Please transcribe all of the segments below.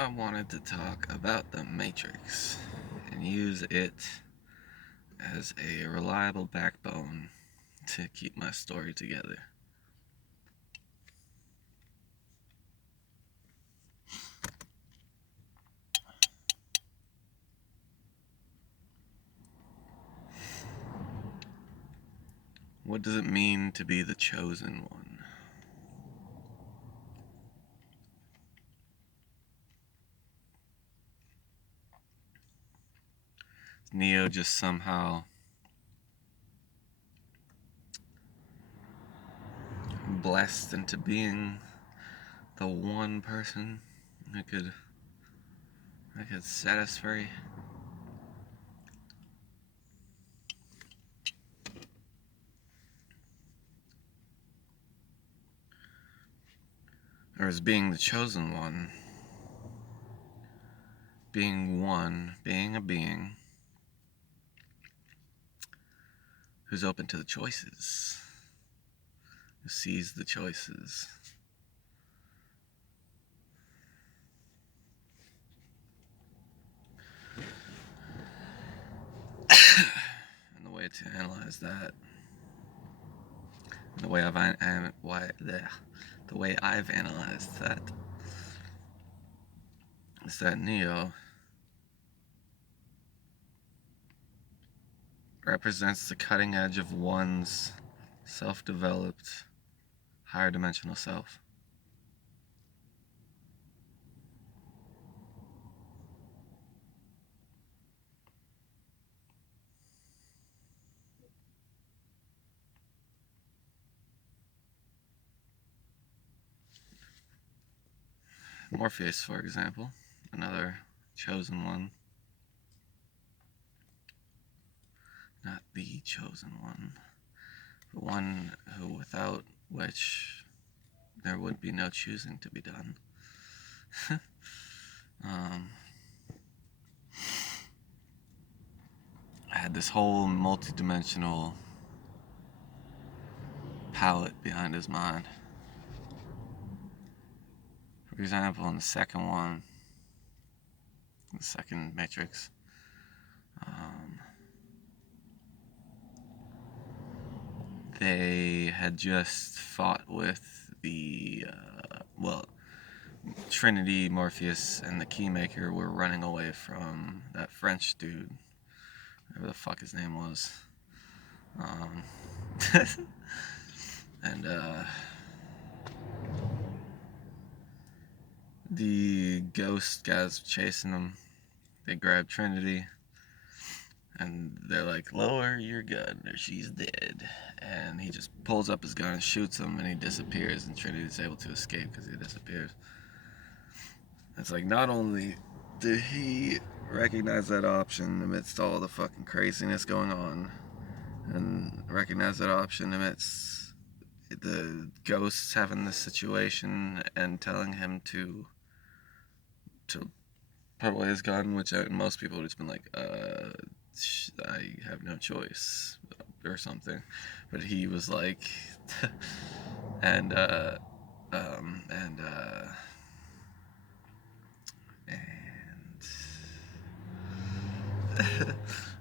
I wanted to talk about the Matrix and use it as a reliable backbone to keep my story together. What does it mean to be the chosen one? Is Neo just somehow blessed into being the one person that could satisfy? Or is being the chosen one, being one, being a being who's open to the choices, who sees the choices? And the way to analyze that, the way I've analyzed that is that Neo represents the cutting edge of one's self-developed higher dimensional self. Morpheus, for example, another chosen one. Not the chosen one, but one without which there would be no choosing to be done. I had this whole multi-dimensional palette behind his mind. For example, in the second one, the second Matrix, they had just fought with the, Trinity, Morpheus, and the Keymaker were running away from that French dude, whatever the fuck his name was. And the ghost guys chasing them. They grab Trinity, and they're like, "Lower your gun, or she's dead." And he just pulls up his gun and shoots him, and he disappears. And Trinity's able to escape because he disappears. It's like, not only did he recognize that option amidst all the fucking craziness going on, and recognize that option amidst the ghosts having this situation and telling him to put away his gun, which most people would have just been like, I have no choice, or something. But he was like, and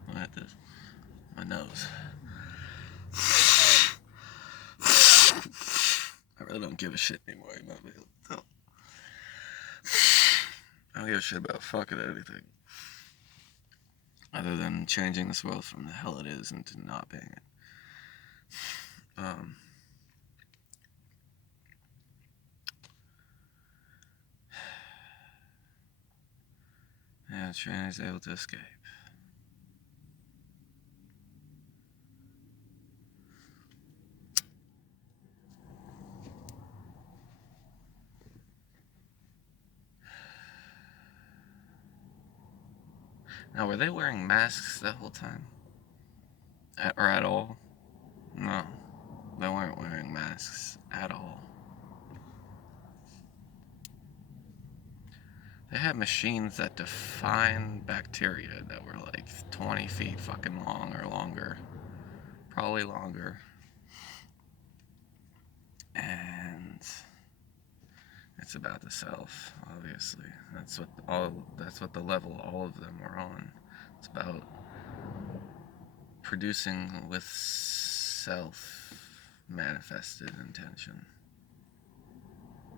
what this? My nose. I really don't give a shit anymore. I don't give a shit about fucking anything other than changing this world from the hell it is into not being it. Yeah, Trinity's able to escape. Now, were they wearing masks the whole time? Or at all? No, they weren't wearing masks at all. They had machines that defined bacteria that were like 20 feet fucking long or longer. Probably longer. And It's about the self, obviously. That's what the level all of them are on. It's about producing with self manifested intention.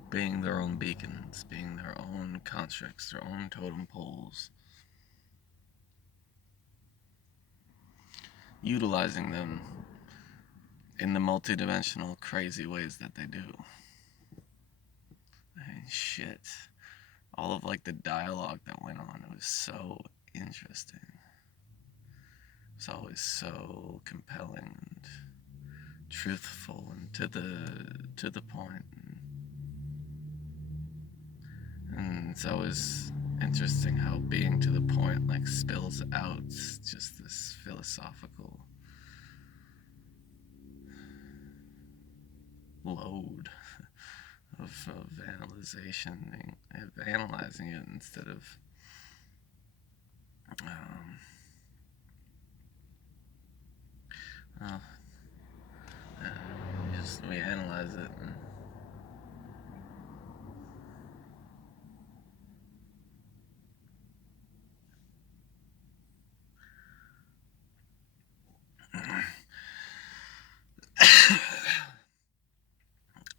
Being their own beacons, being their own constructs, their own totem poles. Utilizing them in the multidimensional crazy ways that they do. And shit. All of like the dialogue that went on, it was so interesting. It's always so compelling and truthful and to the point. And it's always interesting how being to the point like spills out just this philosophical load of analyzing it instead of well, we analyze it and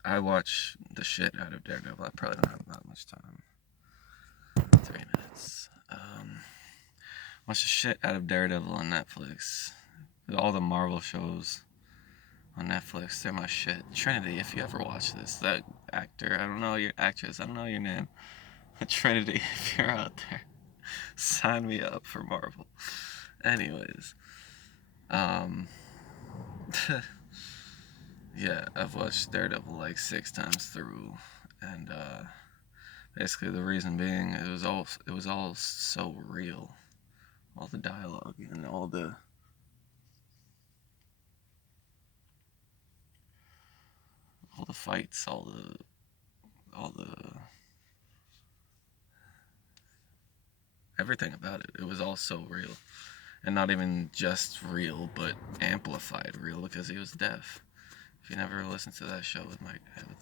I watch the shit out of Daredevil. I probably don't have that much time. 3 minutes. Watch the shit out of Daredevil on Netflix. All the Marvel shows on Netflix, they're my shit. Trinity, if you ever watch this, that actor, I don't know your actress, I don't know your name. Trinity, if you're out there, sign me up for Marvel. Anyways, yeah, I've watched Daredevil like 6 times through, and basically the reason being it was all so real, all the dialogue and all the fights, all the everything about it. It was all so real, and not even just real, but amplified real because he was deaf. If you never listened to that show with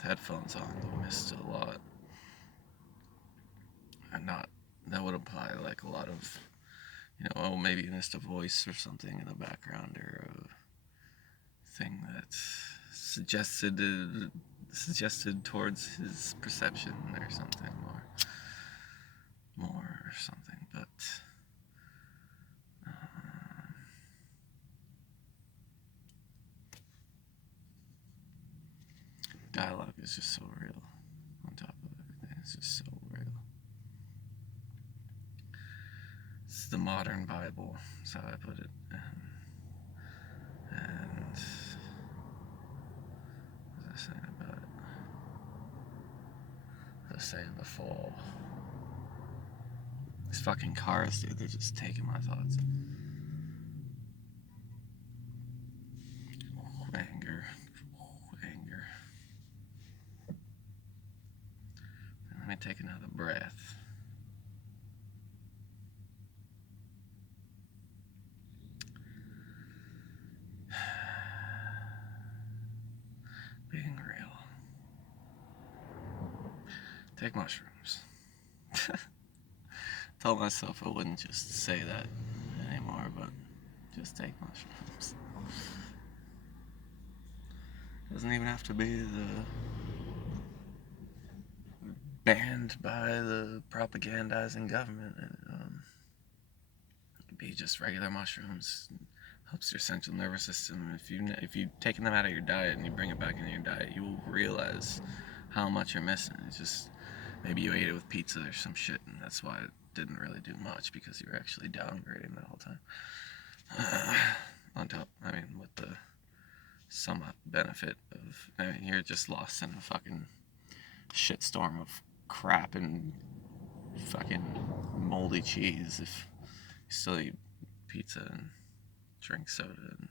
headphones on, you missed a lot. And not that would imply like a lot of, oh, maybe you missed a voice or something in the background or a thing that suggested towards his perception or something more or something. But dialogue is just so real. On top of everything, it's just so real. It's the modern Bible. That's how I put it. And what was I saying about it? I was saying before. These fucking cars, dude, they're just taking my thoughts. Anger. Let me take another breath. Being real. Take mushrooms. Told myself I wouldn't just say that anymore, but just take mushrooms. Doesn't even have to be banned by the propagandizing government. It could be just regular mushrooms. Helps your central nervous system. If you taking them out of your diet and you bring it back into your diet, you will realize how much you're missing. It's just maybe you ate it with pizza or some shit, and that's why it didn't really do much because you were actually downgrading that whole time. On top, with the somewhat benefit of, you're just lost in a fucking shitstorm of crap and fucking moldy cheese if you still eat pizza and drink soda and